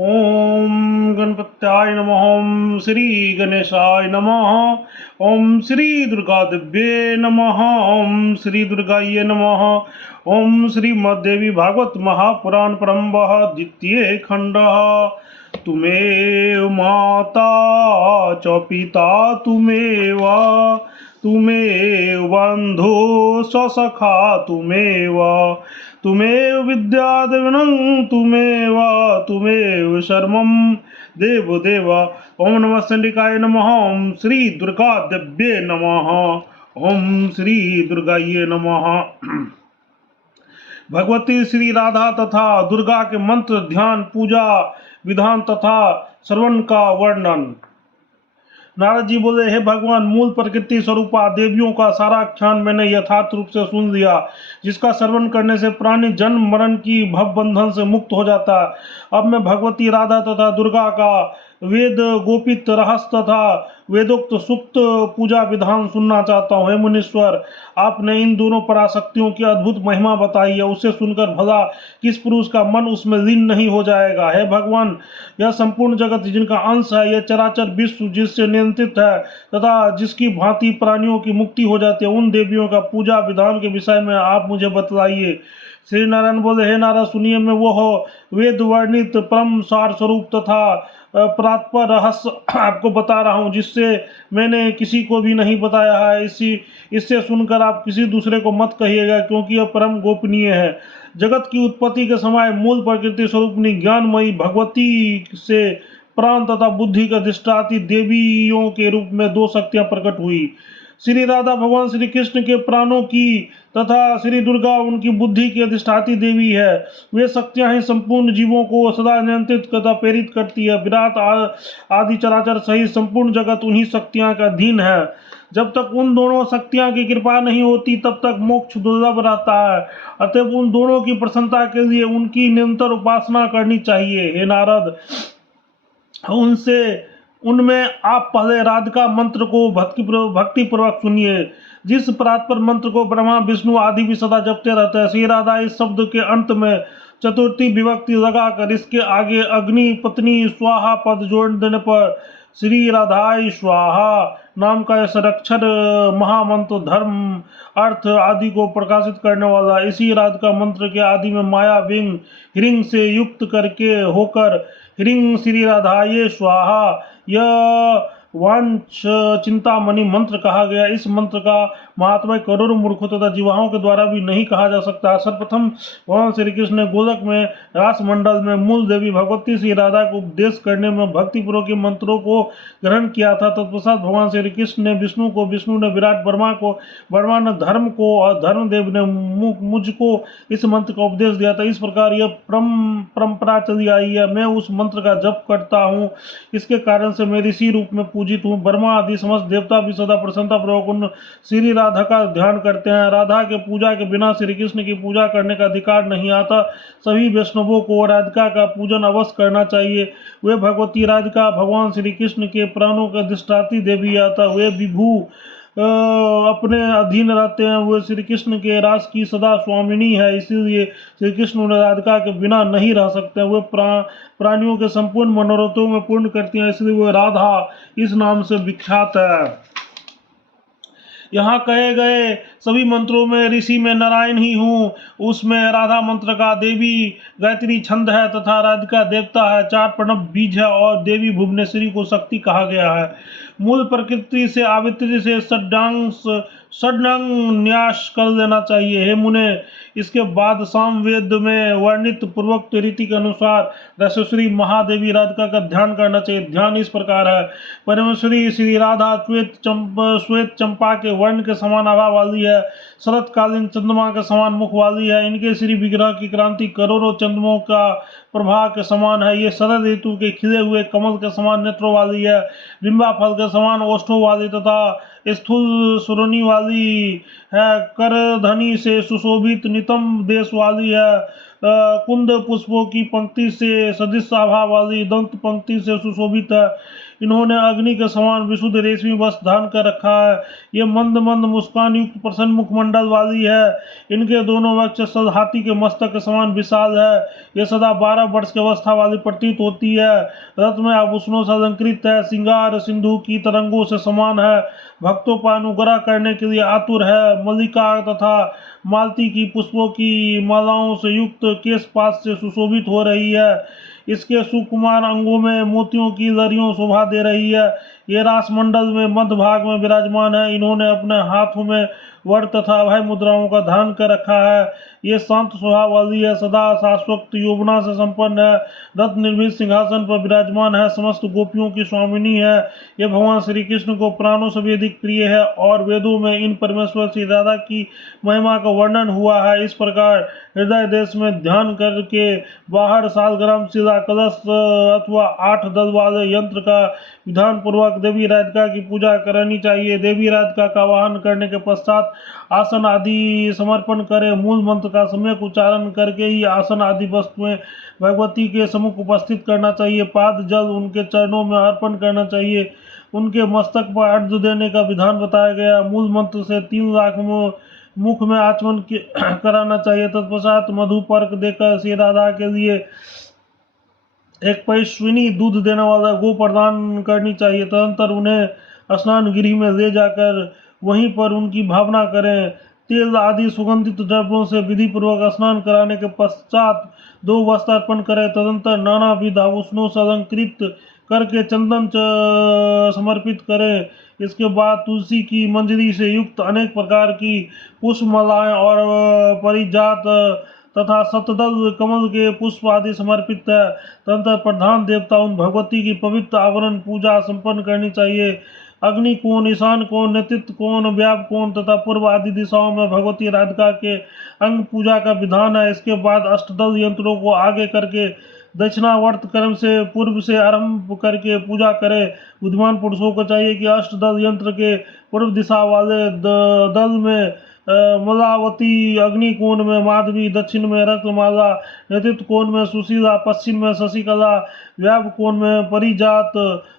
ओम गणपत्याय नमः। ओम श्री गणेशाय नमः। ओम श्री दुर्गा दिव्ये नमः। ओम श्री दुर्गाये नमः। ओम श्रीमद्देवी भागवत महापुराण परमवह द्वितीय खंडः। तुमेव माता च पिता तुमेव, तुमेव बंधु सखा तुमेव, तुमेव विद्यादेवनं तुमेव, तुमेव शर्मं देव देव। ओम नमः चंडिकाय नमः। ओम श्री दुर्गा देव्ये नमः। ओम श्री दुर्गाये नमः। भगवती श्री राधा तथा दुर्गा के मंत्र, ध्यान, पूजा विधान तथा श्रवण का वर्णन। नारद जी बोले, हे भगवान, मूल प्रकृति स्वरूपा देवियों का सारा आख्यान मैंने यथार्थ रूप से सुन लिया, जिसका श्रवण करने से प्राणी जन्म मरण की भव बंधन से मुक्त हो जाता है। अब मैं भगवती राधा तथा दुर्गा का वेद गोपित रहस्य तथा वेदोक्त सुक्त पूजा विधान सुनना चाहता हूँ। हे मुनीश्वर, आपने इन दोनों पराशक्तियों की अद्भुत महिमा बताई है, उसे सुनकर भला किस पुरुष का मन उसमें लीन नहीं हो जाएगा। हे भगवान, यह संपूर्ण जगत जिनका अंश है, यह चराचर विश्व जिससे नियंत्रित है तथा जिसकी भांति प्राणियों की मुक्ति हो जाती है, उन देवियों का पूजा विधान के विषय में आप मुझे बतलाइए। श्री नारायण बोले, हे नारद, सुनिए, मैं वो वेद वर्णित परम सार स्वरूप तथा परात्पर रहस्य आपको बता रहा हूँ, जिससे मैंने किसी को भी नहीं बताया है। इससे सुनकर आप किसी दूसरे को मत कहिएगा, क्योंकि यह परम गोपनीय है। जगत की उत्पत्ति के समय मूल प्रकृति स्वरूपनी ज्ञानमयी भगवती से प्राण तथा बुद्धि का अधिष्ठात्री देवियों के रूप में दो शक्तियां प्रकट हुई। श्री राधा भगवान श्री कृष्ण के प्राणों की तथा श्री दुर्गा उनकी बुद्धि की अधिष्ठात्री देवी है। वे शक्तियां ही संपूर्ण जीवों को सदा नियंत्रित तथा प्रेरित करती है। विराट आदि चराचर सहित संपूर्ण जगत उन्हीं शक्तियां का अधीन है। जब तक उन दोनों शक्तियां की कृपा नहीं होती, तब तक मोक्ष दुर्लभ रहता है। अतः उन दोनों की प्रसन्नता के लिए उनकी निरंतर उपासना करनी चाहिए। हे नारद, उनमें आप पहले राधिका मंत्र को भक्ति पूर्वक सुनिए, जिस परात्पर मंत्र को ब्रह्मा विष्णु आदि भी सदा जपते रहते हैं। श्री राधा इस शब्द के अंत में चतुर्थी विभक्ति लगाकर इसके आगे अग्नि पत्नी स्वाहा पद जोड़ देने पर श्री राधाई स्वाहा नाम का संरक्षर महामंत्र धर्म अर्थ आदि को प्रकाशित करने वाला, इसी राधिका मंत्र के आदि में माया विंग हिरिंग से युक्त करके होकर ह्रीं श्री राधाये स्वाहा यह वांछ चिंतामणि मंत्र कहा गया। इस मंत्र का महात्मा करोड़ों मूर्खों तथा जीवाओं के द्वारा भी नहीं कहा जा सकता। सर्वप्रथम भगवान श्री कृष्ण ने गोलक में रास मंडल में मूल देवी भगवती श्री राधा को उपदेश करने में भक्तिपूर्वक के मंत्रों को ग्रहण किया था। तत्पश्चात भगवान श्री कृष्ण ने विष्णु को, विष्णु ने विराट ब्रह्मा को, ब्रह्मा ने धर्म को और धर्मदेव ने मुझको इस मंत्र का उपदेश दिया था। इस प्रकार यह परंपरा चली आई है। मैं उस मंत्र का जप करता हूँ, इसके कारण से मैं ऋषि रूप में पूजित हूँ। ब्रह्मा आदि समस्त देवता भी सदा प्रसन्नता पूर्वक उन श्री राधा का ध्यान करते हैं। राधा के पूजा के बिना श्री कृष्ण की पूजा करने का अधिकार नहीं आता। सभी वैष्णवों को राधिका का पूजन अवश्य करना चाहिए। वे भगवती राधिका भगवान श्री कृष्ण के प्राणों का अधिष्ठात्री देवी आता। वे विभू अपने अधीन रहते हैं। वे श्री कृष्ण के रास की सदा स्वामिनी है, इसीलिए श्री कृष्ण राधिका के बिना नहीं रह सकते। वे प्राणियों के संपूर्ण मनोरथों में पूर्ण करती हैं, इसलिए वे राधा इस नाम से विख्यात है। यहाँ कहे गए सभी मंत्रों में ऋषि में नारायण ही हूँ। उसमें राधा मंत्र का देवी गायत्री छंद है तथा राधिका देवता है, 4 प्रणव बीज है और देवी भुवनेश्वरी को शक्ति कहा गया है। मूल प्रकृति से आवित्री से षडांग न्यास कर लेना चाहिए। हे मुने, इसके बाद साम वेद में वर्णित पूर्वोक्त रीति के अनुसार रसेश्वरी महादेवी राधिका का ध्यान करना चाहिए। ध्यान इस प्रकार है। परमेश्वरी श्री राधा श्वेत चंपा के वर्ण के समान आभा वाली है, शरतकालीन चंद्रमा के समान मुख वाली है। इनके श्री विग्रह की क्रांति करोड़ों चंद्रमों का प्रभा के समान है। ये शरद ऋतु के खिले हुए कमल के समान नेत्रों वाली है, बिंबा फल के समान ओष्ठों वाली तथा स्थूल सुरनी वाली है, करधनी से सुशोभित नितंब देश वाली है, कुंद पुष्पों की पंक्ति से सदृश आभा वाली दंत पंक्ति से सुशोभित है। इन्होंने अग्नि के समान विशुद्ध रेशमी वस्त्र धारण कर रखा है। ये मंद मंद मुस्कान युक्त प्रसन्न मुखमंडल वाली है। इनके दोनों वक्ष हाथी के मस्तक के समान विशाल है। ये सदा 12 वर्ष की अवस्था वाली प्रतीत होती है। रथ में आभूषणों से अलंकृत है। श्रृंगार सिंधु की तरंगों से समान है। भक्तों पर अनुग्रह करने के लिए आतुर है। मल्लिका तथा मालती की पुष्पों की मालाओं से युक्त केशपाश से सुशोभित हो रही है। इसके सुकुमार अंगों में मोतियों की लड़ियों शोभा दे रही है। ये रास मंडल में मध्य भाग में विराजमान है। इन्होंने अपने हाथों में वर तथा अभय मुद्राओं का धारण कर रखा है। ये शांत स्वभाव वाली है। सदा शाश्वत यौवना से संपन्न है। रत्न निर्मित सिंहासन पर विराजमान है। समस्त गोपियों की स्वामिनी है। ये भगवान श्री कृष्ण को प्राणों से भी अधिक प्रिय है और वेदों में इन परमेश्वर श्री राधा की महिमा का वर्णन हुआ है। इस प्रकार हृदय देश में ध्यान करके बाहर सालग्राम शिला कलश अथवा 8 दल वाले यंत्र का विधान पूर्वक देवी राधिका की पूजा करनी चाहिए। देवी राधिका का वाहन करने के पश्चात आसन आदि समर्पण करें। मूल मंत्र का सम्यक उच्चारण करके ही आसन आदि वस्तुएं भगवती के सम्मुख उपस्थित करना चाहिए। पाद जल उनके चरणों में अर्पण करना चाहिए। उनके मस्तक पर अर्घ्य देने का विधान बताया गया। मूल मंत्र से 3 लाख मुख में आचमन कराना चाहिए। तत्पश्चात मधुपर्क देकर श्री राधा के लिए एक पैश्विनी दूध देने वाला गो प्रदान करनी चाहिए। तदनंतर उन्हें स्नान गृह में ले जाकर वहीं पर उनकी भावना करें। तेल आदि सुगंधित द्रव्यों से विधि पूर्वक स्नान कराने के पश्चात 2 वस्त्र अर्पण करें। तदनंतर नानाविध आभूषणों से अलंकृत करके चंदन समर्पित करें। इसके बाद तुलसी की मंजरी से युक्त अनेक प्रकार की पुष्पमालाएं और परिजात तथा शतदल कमल के पुष्प आदि समर्पित है। तदनंतर प्रधान देवता उन भगवती की पवित्र आवरण पूजा संपन्न करनी चाहिए। अग्नि कोण, ईशान कोण, नेतृत्व कोण, व्याप कोण तथा पूर्व आदि दिशाओं में भगवती राधिका के अंग पूजा का विधान है। इसके बाद अष्टदल यंत्रों को आगे करके दक्षिणावर्त क्रम से पूर्व से आरंभ करके पूजा करें। बुद्धिमान पुरुषों को चाहिए कि अष्टदल यंत्र के पूर्व दिशा वाले दल में मलावती, अग्नि कोण में माधवी, दक्षिण में रत्नमाला, नेतृत्व कोण में सुशीला, पश्चिम में शशिकला, व्याप कोण में परिजात,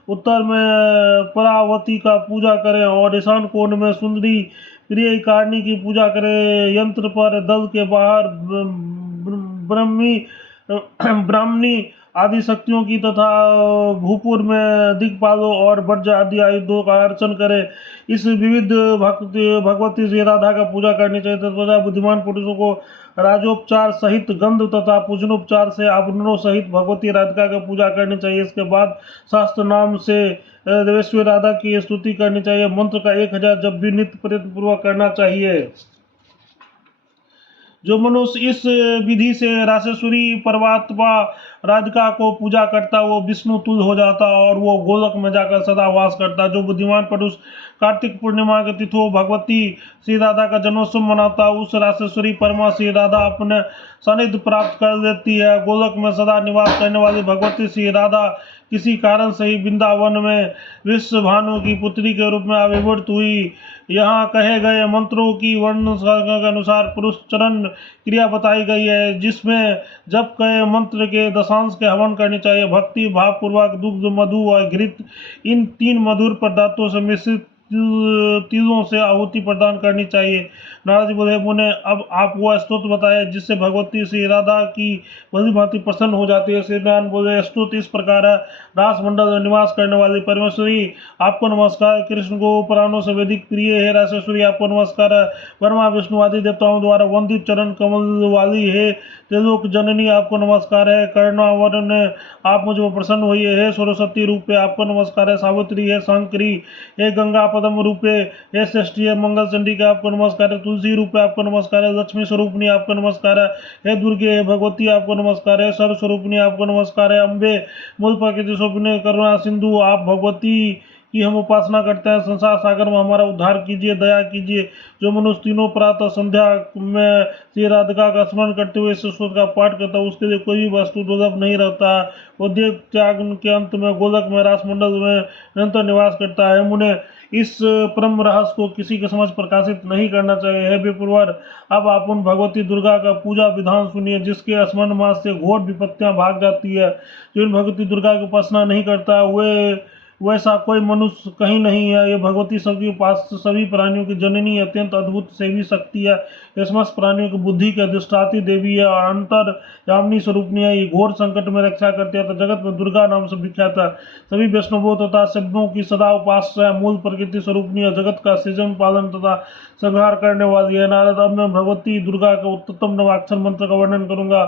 उत्तर में परावती का पूजा करें और ईशान कोण में सुंदरी प्रियकारिणी की पूजा करें। यंत्र पर दल के बाहर ब्राह्मणी आदि शक्तियों की तथा भूपुर में दिक्पालों और वज्र आदि आयुधों का अर्चन करें। इस विविध भगवती श्री राधा का पूजा करनी चाहिए। तथा बुद्धिमान पुरुषों को राजोपचार सहित गंध तथा पूजनोपचार से आभरणों सहित भगवती राधिका की पूजा करनी चाहिए। इसके बाद शास्त्र नाम से देवेश्वरी राधा की स्तुति करनी चाहिए। मंत्र का 1000 जब भी नित्य प्रयत्न पूर्वक करना चाहिए। जो मनुष्य इस विधि से रासेश्वरी परमात्मा राधिका को पूजा करता वो विष्णु तुल्य हो जाता और वो गोलक में जाकर सदा वास करता। जो बुद्धिमान पुरुष कार्तिक पूर्णिमा के तिथि भगवती श्री राधा का जन्मोत्सव मनाता उस रासेश्वरी परमा श्री राधा अपने सानिध्य प्राप्त कर लेती है। गोलक में सदा निवास करने वाली भगवती श्री राधा किसी कारण से ही वृंदावन में विश्व भानु की पुत्री के रूप में आविर्भूत हुई। यहाँ कहे गए मंत्रों की वर्णन के अनुसार पुरुष चरण क्रिया बताई गई है, जिसमें जप कहे मंत्र के दशांश के हवन करनी चाहिए। भक्ति भाव पूर्वक दुग्ध, मधु और घृत इन 3 मधुर पदार्थों से मिश्रित तिलों से आहुति प्रदान करनी चाहिए। नारद जी बोले, मुने अब आप वह स्तोत्र बताए जिससे भगवती श्री राधा की भली भांति प्रसन्न हो जाती है। श्री नारायण बोले, स्तोत्र इस प्रकार है। रास मंडल में निवास करने वाली परमेश्वरी आपको नमस्कार। कृष्ण को प्राणों से वेदिक प्रिय है रासेश्वरी आपको नमस्कार है। ब्रह्मा विष्णु आदि देवताओं द्वारा वंदित चरण कमल वाली है त्रिलोक जननी आपको नमस्कार है। कर्णावरण आप मुझ पर प्रसन्न हुई है। सरस्वती रूपे आपको नमस्कार है। सावित्री है, शंकरी है, गंगा पदम रूपे हे षष्ठी है, मंगल चंडी का आपको नमस्कार है। तुलसी रूपे आपको नमस्कार है। लक्ष्मी स्वरूपनी आपको नमस्कार है। हे दुर्गे हे भगवती आपको नमस्कार है। सर्व स्वरूपनी आपको नमस्कार है। अम्बे मूल प्रकृति स्वरूपनी करुणा सिंधु आप भगवती की हम उपासना करते हैं। संसार सागर में हमारा उद्धार कीजिए, दया कीजिए। जो मनुष्य तीनों प्रातः संध्या में श्री राधिका का स्मरण करते हुए इस स्तोत्र का पाठ करता है उसके लिए कोई भी वस्तु दुर्लभ नहीं रहता है। वो देव त्याग के अंत में गोलक में रास मंडल में निरंतर निवास करता है। मुने इस परम रहस्य को किसी के समझ प्रकाशित नहीं करना चाहिए। हे विप्रवर, अब आप उन भगवती दुर्गा का पूजा विधान सुनिए जिसके स्मरण मास से घोर विपत्तियां भाग जाती है। जो इन भगवती दुर्गा की उपासना नहीं करता वे वैसा कोई मनुष्य कहीं नहीं है। ये भगवती सबके पास सभी प्राणियों की जननी, अत्यंत अद्भुत सेवी शक्ति है। ये समस्त प्राणियों की बुद्धि की अधिष्ठात्री देवी है और अंतर यामिनी स्वरूपनी है। ये घोर संकट में रक्षा करती है, तो जगत में दुर्गा नाम से विख्यात है। सभी वैष्णवों तथा शब्दों की सदा उपास्य है। मूल प्रकृति स्वरूपनी है, जगत का सृजन पालन तथा संहार करने वाली है। नारद, अब मैं भगवती दुर्गा का उत्तम नवाक्षर मंत्र का वर्णन करूंगा।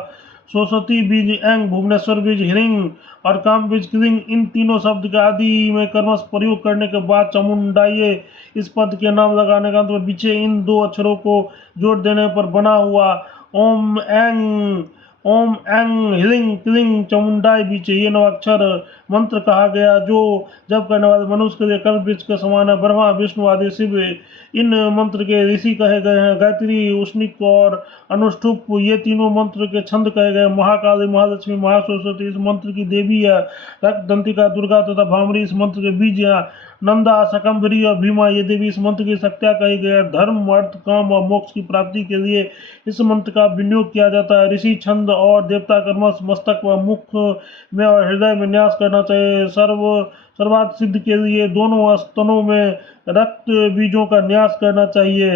सरस्वती बीज एंग, भुवनेश्वर बीज हिरिंग और काम बीज क्लिंग, इन तीनों शब्द के आदि में कर्मश प्रयोग करने के बाद चामुंडाये इस पद के नाम लगाने का अंत पीछे इन दो अक्षरों को जोड़ देने पर बना हुआ ओम एंग हिलिंग क्लिंग चामुंडाई बीचे, ये नवाक्षर मंत्र कहा गया, जो जब करने वाले मनुष्य के लिए कल्प वृक्ष के समान है। ब्रह्मा, विष्णु आदि शिव इन मंत्र के ऋषि कहे गए हैं। गायत्री, उष्णिक और अनुष्ठुप ये तीनों मंत्र के छंद कहे गए। महाकाली, महालक्ष्मी, महासरस्वती इस मंत्र की देवी है। रक्तदंतिका, दुर्गा तथा भामरी इस मंत्र के बीज है। नंदा, शकंभरी और भीमा ये देवी इस मंत्र की शक्तियां कही गई है। धर्म, अर्थ, काम और मोक्ष की प्राप्ति के लिए इस मंत्र का विनियोग किया जाता है। ऋषि छंद और देवता कर्मश मस्तक व मुख में और हृदय में न्यास करना चाहिए। सर्वार्थ सिद्ध के लिए दोनों स्तनों में रक्त बीजों का न्यास करना चाहिए।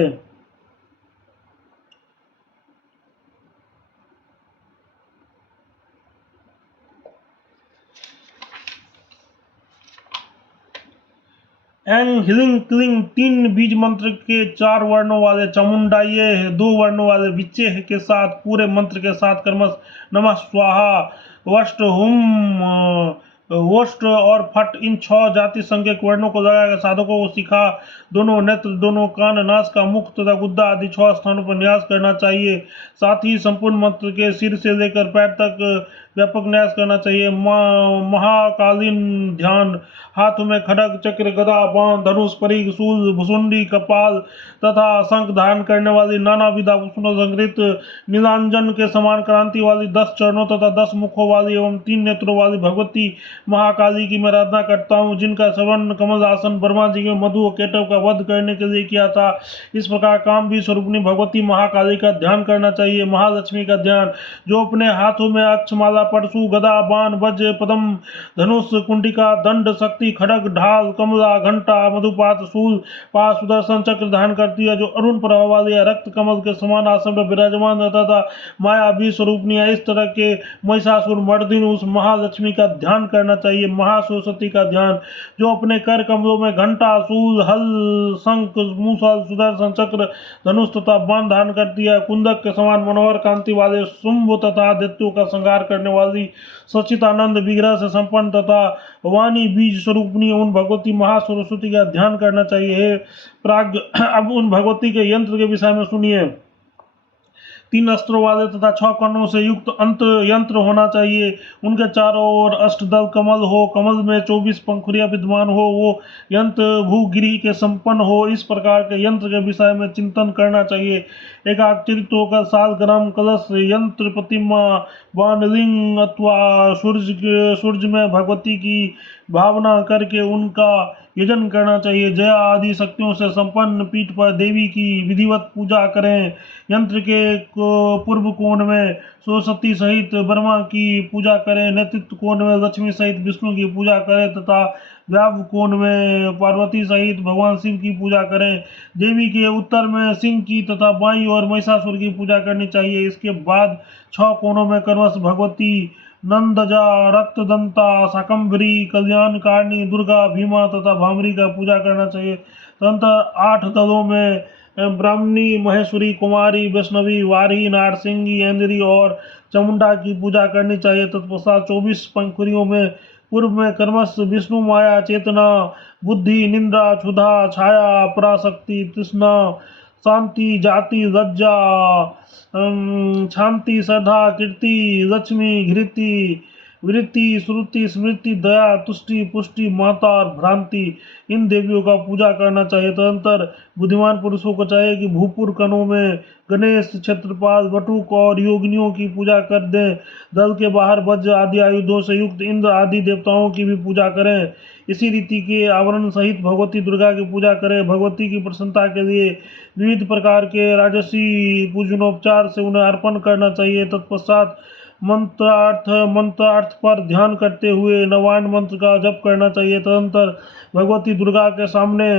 एंग हिलिंग क्लिंग तीन बीज मंत्र के 4 वर्णों वाले चामुंडाये 2 वर्णों वाले विच्चे के साथ पूरे मंत्र के साथ कर्मश नमः स्वाहा वष्ट हुम वोष्ट और फट इन 6 जाति संज्ञक वर्णों को लगाकर साधकों को सिखा दोनों नेत्र, दोनों कान, नास का मुख तथा गुद्दा आदि 6 स्थानों पर न्यास करना चाहिए। साथ ही संपूर्ण मंत्र के सिर से लेकर पैर तक व्यापक न्यास करना चाहिए। महाकालीन ध्यान, हाथ में खड्ग, चक्र, गदा, बाण, धनुष, परिघ, शूल, भुसुंडी, कपाल तथा शंख धारण करने वाली नाना विधा भूषणों संगृत नीलांजन के समान क्रांति वाली 10 चरणों तथा 10 मुखों वाली एवं 3 नेत्रों वाली भगवती महाकाली की मैं आराधना करता हूँ, जिनका श्रवण कमल आसन ब्रह्मा जी के मधु और केटव का वध करने के लिए किया था। इस प्रकार काम भी स्वरूपनी भगवती महाकाली का ध्यान करना चाहिए। महालक्ष्मी का ध्यान, जो अपने हाथों में अक्षमाला, परशु, गदा, बाण, वज्र, पद्म, धनुष, कुंडिका, दंड, शक्ति, खड्ग, ढाल, कमला, घंटा, मधुपात, शूल, पाश, सुदर्शन चक्र धारण करती है, जो अरुण प्रभाव वाली है, रक्त कमल के समान आसन पर विराजमान रहता था, माया भी स्वरूपनी है। इस तरह के महिषासुर मर्दिनी उस महालक्ष्मी का ध्यान करना चाहिए। महासरस्वती का ध्यान, जो अपने कर कमलों में घंटा, शूल, हल, शंख, मूसल, सुदर्शन चक्र, धनुष तथा बाण धारण करती है। कुंदक के समान मनोहर कांति वाले शुंभ तथा दैत्यों का संहार करने वाली सच्चिदानंद विग्रह से संपन्न तथा वाणी बीज स्वरूपनी उन भगवती महासरस्वती का ध्यान करना चाहिए। प्राग अब उन भगवती के यंत्र के विषय में सुनिए। 3 अस्त्रों वाले तथा 6 कर्णों से युक्त अंत यंत्र होना चाहिए। उनके चारों ओर अष्टदल कमल हो, कमल में 24 पंखुड़ियां विद्यमान हो, वो यंत्र भूगिरी के संपन्न हो। इस प्रकार के यंत्र के विषय में चिंतन करना चाहिए। एकाग्रचित्त होकर सालग्राम, कलश, यंत्र, प्रतिमा, बाणलिंग अथवा सूर्य में भगवती की भावना करके उनका यजन करना चाहिए। जया आदि शक्तियों से संपन्न पीठ पर देवी की विधिवत पूजा करें। यंत्र के पूर्व कोण में सरस्वती सहित ब्रह्मा की पूजा करें, नेतृत्व कोण में लक्ष्मी सहित विष्णु की पूजा करें तथा व्याव कोण में पार्वती सहित भगवान शिव की पूजा करें। देवी के उत्तर में सिंह की तथा बाईं ओर महिषासुर की पूजा करनी चाहिए। इसके बाद 6 कोणों में कर्मश भगवती नंदजा, रक्तदंता, शाकंभरी, कल्याणकारिणी, दुर्गा, भीमा तथा भामरी का पूजा करना चाहिए। तदनंतर 8 दलों में ब्राह्मणी, महेश्वरी, कुमारी, वैष्णवी, वारी, नारसिंगी, इंद्री और चामुंडा की पूजा करनी चाहिए। तत्पश्चात 24 पंखुड़ियों में पूर्व में कर्मश विष्णु, माया, चेतना, बुद्धि, निंद्रा, क्षुधा, छाया, पराशक्ति, तृष्णा, शांति, जाति, लज्जा, शांति, श्रद्धा, कीर्ति, लक्ष्मी, घृति, वृत्ति, श्रुति, स्मृति, दया, तुष्टि, पुष्टि, माता और भ्रांति, इन देवियों का पूजा करना चाहिए। तदनंतर बुद्धिमान पुरुषों को चाहिए कि भूपुर कणों में गणेश, क्षेत्रपाल, बटुक और योगिनियों की पूजा कर दें। दल के बाहर वज्र आदि आयुधों से युक्त इंद्र आदि देवताओं की भी पूजा करें। इसी रीति के आवरण सहित भगवती दुर्गा की पूजा करें। भगवती की प्रसन्नता के लिए विविध प्रकार के राजसी पूजनोपचार से उन्हें अर्पण करना चाहिए। तत्पश्चात मंत्रार्थ पर ध्यान करते हुए नवायन मंत्र का जप करना चाहिए। तदनंतर भगवती दुर्गा के सामने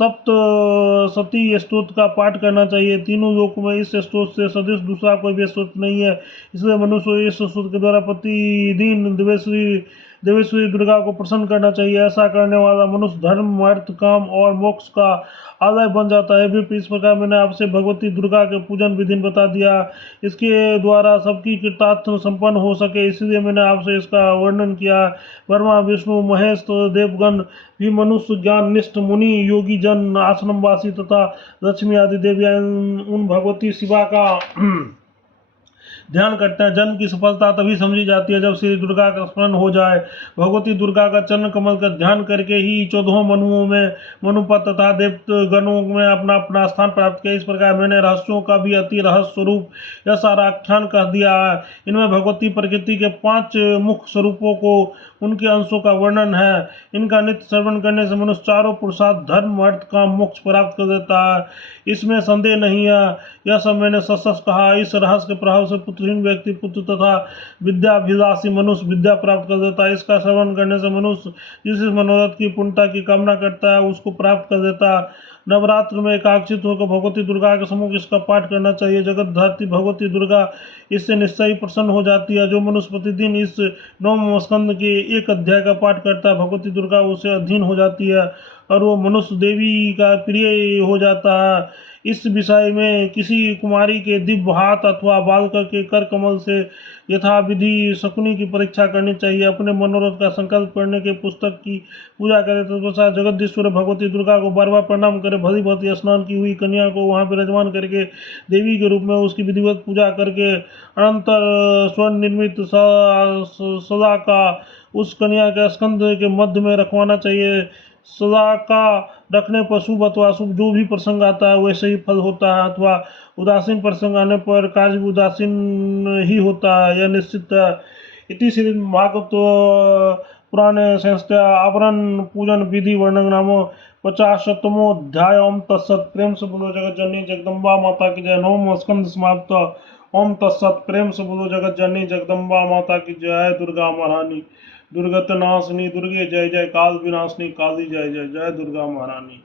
सप्तशती स्तोत्र का पाठ करना चाहिए। तीनों लोक में इस स्तोत्र से सदृश दूसरा कोई भी स्तोत्र नहीं है, इसलिए मनुष्य इस स्तोत्र के द्वारा प्रतिदिन देवेश्वरी दुर्गा को प्रसन्न करना चाहिए। ऐसा करने वाला मनुष्य धर्म, अर्थ, काम और मोक्ष का आलय बन जाता है। भी इस प्रकार मैंने आपसे भगवती दुर्गा के पूजन विधि बता दिया, इसके द्वारा सबकी कृतार्थ संपन्न हो सके, इसलिए मैंने आपसे इसका वर्णन किया। ब्रह्मा, विष्णु, महेश, तो देवगण भी मनुष्य, ज्ञान निष्ठ मुनि, योगी जन, आश्रमवासी तथा लक्ष्मी आदि देवियां उन भगवती शिवा का ध्यान करते हैं। जन्म की सफलता तभी समझी जाती है जब श्री दुर्गा का स्मरण हो जाए। भगवती दुर्गा का चरण कमल का ध्यान करके ही 14 मनुओं में मनुपत तथा देवगणों में अपना अपना स्थान प्राप्त किया। इस प्रकार मैंने रहस्यों का भी अति रहस्य स्वरूप यह सारा आख्यान कर दिया है। इनमें भगवती प्रकृति के 5 मुख्य स्वरूपों को, उनके अंशों का वर्णन है। इनका नित्य श्रवण करने से मनुष्य चारों पुरुषार्थ धर्म, अर्थ, काम, मोक्ष प्राप्त कर देता है, इसमें संदेह नहीं है। यह सब मैंने सच कहा। इस रहस्य के प्रभाव से पुत्रहीन व्यक्ति पुत्र तथा विद्याभिलाषी मनुष्य विद्या प्राप्त कर देता है। इसका श्रवण करने से मनुष्य जिस मनोरथ की पूर्णता की कामना करता है उसको प्राप्त कर देता है। नवरात्र में एकाग्रचित होकर भगवती दुर्गा के सम्मुख इसका पाठ करना चाहिए। जगत धात्री भगवती दुर्गा इससे निश्चय ही प्रसन्न हो जाती है। जो मनुष्य प्रतिदिन इस 9वें स्कंद के 1 अध्याय का पाठ करता है, भगवती दुर्गा उसे अधीन हो जाती है और वो मनुष्य देवी का प्रिय हो जाता है। इस विषय में किसी कुमारी के दिव्य हाथ अथवा बालक के कर कमल से यथाविधि शकुनी की परीक्षा करनी चाहिए। अपने मनोरथ का संकल्प करने के पुस्तक की पूजा करे, तत्पश्चात जगदीश्वर भगवती दुर्गा को बार बार प्रणाम करे। भली भांति स्नान की हुई कन्या को वहां पर विराजमान करके देवी के रूप में उसकी विधिवत पूजा करके अनंतर स्वर्ण निर्मित सदा का उस कन्या के स्कंद के मध्य में रखवाना चाहिए। सदा का रखने पर शुभ अथवा अशुभ जो भी प्रसंग आता है वैसे ही फल होता है, अथवा उदासीन प्रसंग आने पर कार्य उदासीन ही होता है, यह निश्चित है। इति श्री भागवत पुराणे संस्था आवरण पूजन विधि वर्णन नामो 50वां अध्याय। ओम तत्सत। प्रेम से बोलो जगत जननी जगदम्बा माता की जय। 9वां स्कंद समाप्त। ओम तत्सत। प्रेम से बोलो जगत जननी जगदम्बा माता की जय। दुर्गा महारानी दुर्गत नाशनी दुर्गे जय जय। काल विनाशनी काली जय जय। जय दुर्गा महारानी।